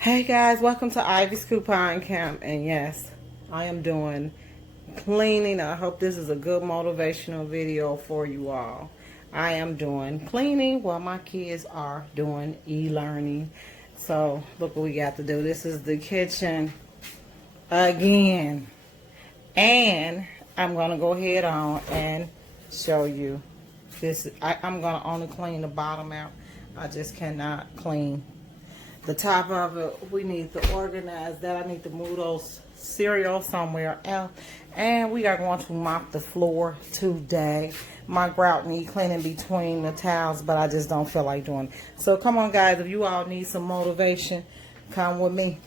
Hey guys, welcome to Ivy's Coupon Camp. And yes, I am doing cleaning. I hope this is a good motivational video for you all. I am doing cleaning while my kids are doing e-learning. So look what we got to do. This is the kitchen again. And I'm going to go ahead on and show you this. I'm going to only clean the bottom out. I just cannot clean the top of it. We need to organize that. I need to move those cereals somewhere else. And we are going to mop the floor today. My grout need cleaning between the towels, but I just don't feel like doing it. So come on guys, if you all need some motivation, come with me.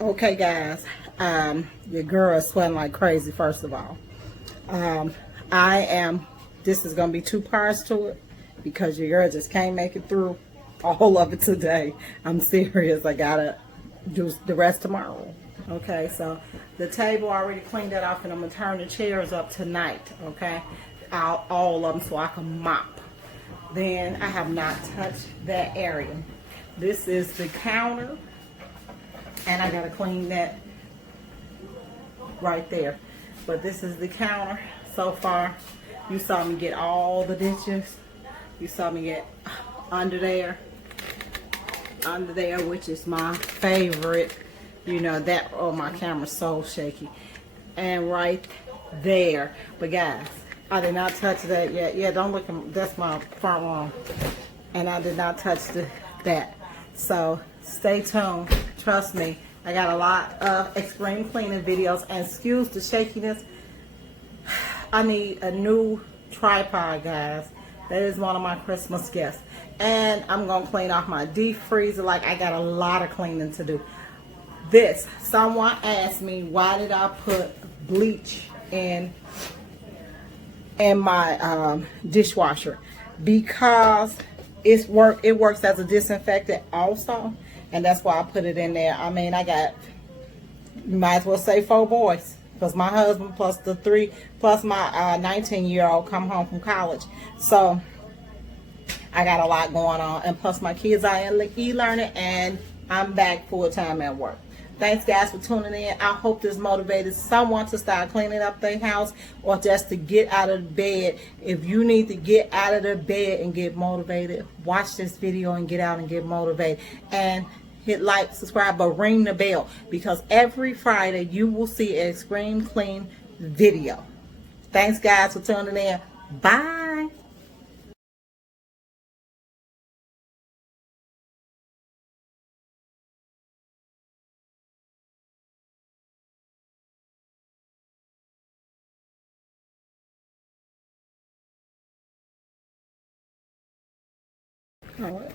Okay guys, your girl is sweating like crazy. First of all, um, this is gonna be two parts to it because your girl just can't make it through all of it today. I'm serious. I gotta do the rest tomorrow. Okay, so the table I already cleaned that off, and I'm gonna turn the chairs up tonight. Okay, all of them so I can mop. Then I have not touched that area. This is the counter, and I gotta clean that right there. But this is the counter so far. You saw me get all the dishes. You saw me get under there, which is my favorite. You know that. Oh, my camera's so shaky. And right there. But guys, I did not touch that yet. Yeah, don't look at, that's my front room, and I did not touch that. So stay tuned. Trust me, I got a lot of extreme cleaning videos. And excuse the shakiness, I need a new tripod, guys. That is one of my Christmas gifts. And I'm gonna clean off my deep freezer. Like, I got a lot of cleaning to do. Someone asked me, why did I put bleach in my dishwasher? Because it works as a disinfectant also, and that's why I put it in there. I mean, I got, you might as well say 4 boys, because my husband plus the 3 plus my 19-year-old come home from college. So I got a lot going on, and plus my kids are in e-learning, and I'm back full time at work. Thanks guys for tuning in. I hope this motivated someone to start cleaning up their house, or just to get out of the bed. If you need to get out of the bed and get motivated, watch this video and get out and get motivated. And hit like, subscribe, but ring the bell, because every Friday you will see a Scream Clean video. Thanks, guys, for tuning in. Bye. All right.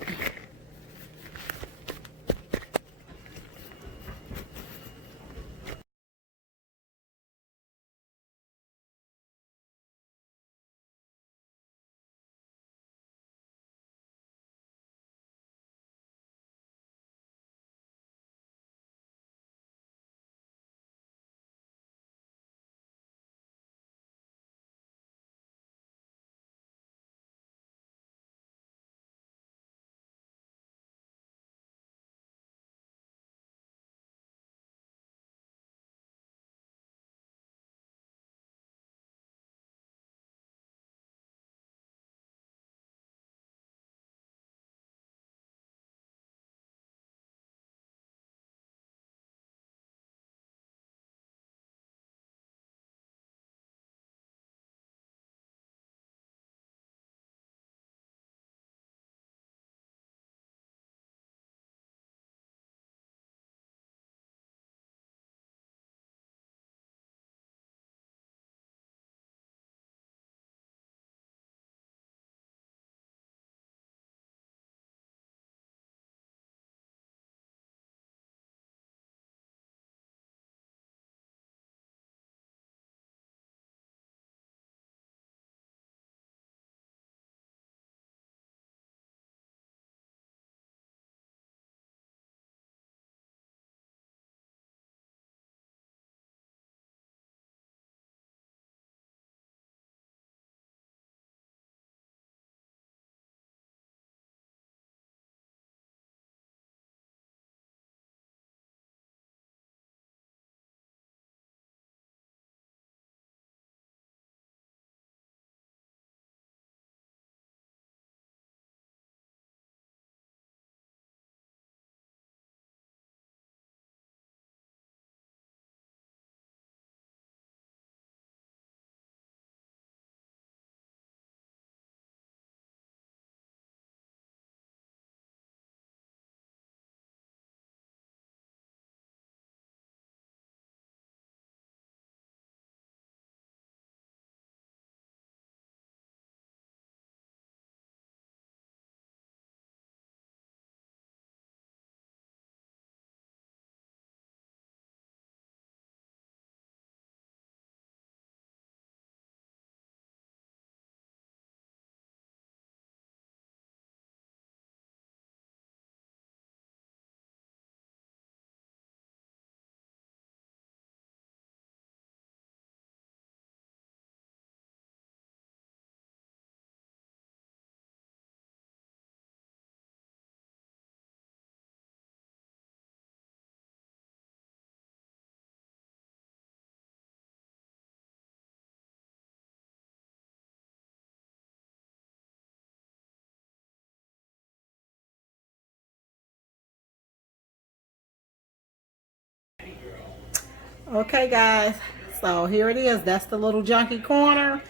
Okay, guys, so here it is. That's the little junky corner.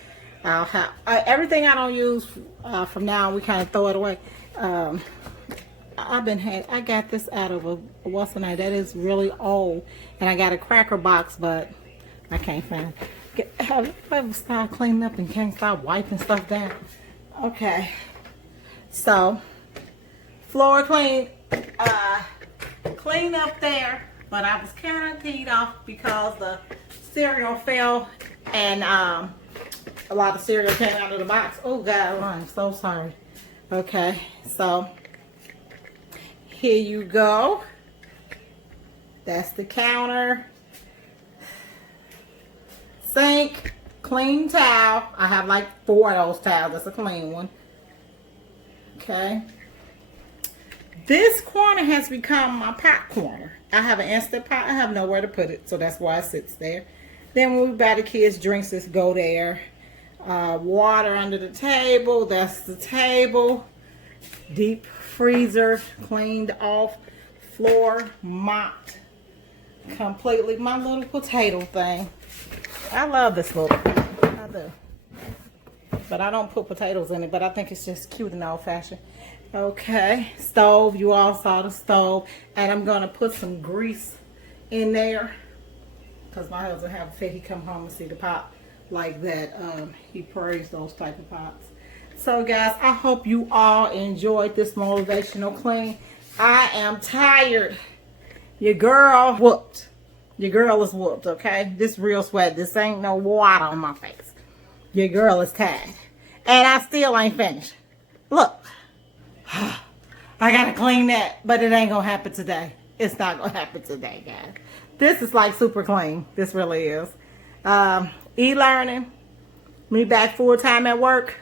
I'll have everything I don't use from now on, we kind of throw it away. um, I got this out of a what's the name, that is really old, and I got a cracker box, but I can't find it. Have you ever started cleaning up and can't stop wiping stuff down? Okay, so floor clean, clean up there, but I was kind of teed off because the cereal fell, and a lot of cereal came out of the box. Oh God, I'm so sorry. Okay, so here you go. That's the counter. Sink, clean towel. I have like 4 of those towels. That's a clean one. Okay. This corner has become my pot corner. I have an Instant Pot. I have nowhere to put it, so that's why it sits there. Then when we buy the kids drinks, just go there. Water under the table. That's the table. Deep freezer cleaned off. floor mopped completely. My little potato thing. I love this little thing. I do. But I don't put potatoes in it, but I think it's just cute and old fashioned. Okay, stove. You all saw the stove. And I'm going to put some grease in there. Because my husband have a fit. He come home and see the pot like that. He praised those type of pots. So guys, I hope you all enjoyed this motivational clean. I am tired. Your girl whooped. Your girl is whooped, okay? This real sweat. This ain't no water on my face. Your girl is tired. And I still ain't finished. Look. I gotta clean that. But it ain't gonna happen today. It's not gonna happen today, guys. This is like super clean. This really is. E-learning. Me back full time at work.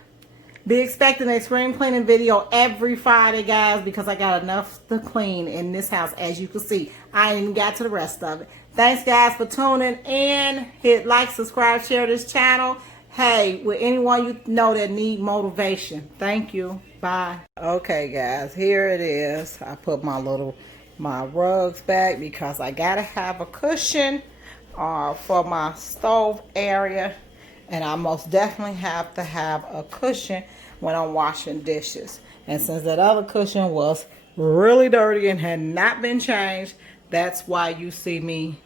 Be expecting an extreme cleaning video every Friday, guys, because I got enough to clean in this house, as you can see. I ain't even got to the rest of it. Thanks, guys, for tuning in. Hit like, subscribe, share this channel. Hey, with anyone you know that need motivation. Thank you. Bye. Okay, guys, here it is. I put my rugs back because I gotta have a cushion for my stove area. And I most definitely have to have a cushion when I'm washing dishes. And since that other cushion was really dirty and had not been changed, that's why you see me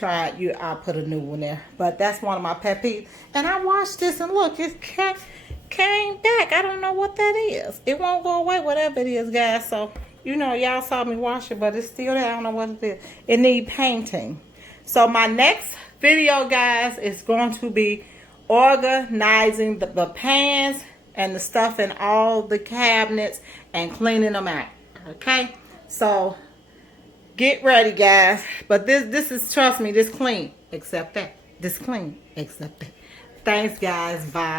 I put a new one there. But that's one of my pet peeves. And I washed this and look, it came back. I don't know what that is. It won't go away, whatever it is, guys. So, you know, y'all saw me wash it, but it's still there. I don't know what it is. It needs painting. So my next video, guys, is going to be organizing the pans and the stuff in all the cabinets and cleaning them out. Okay? So get ready, guys. But this is, trust me, this clean. Except that. This clean. Except that. Thanks, guys. Bye.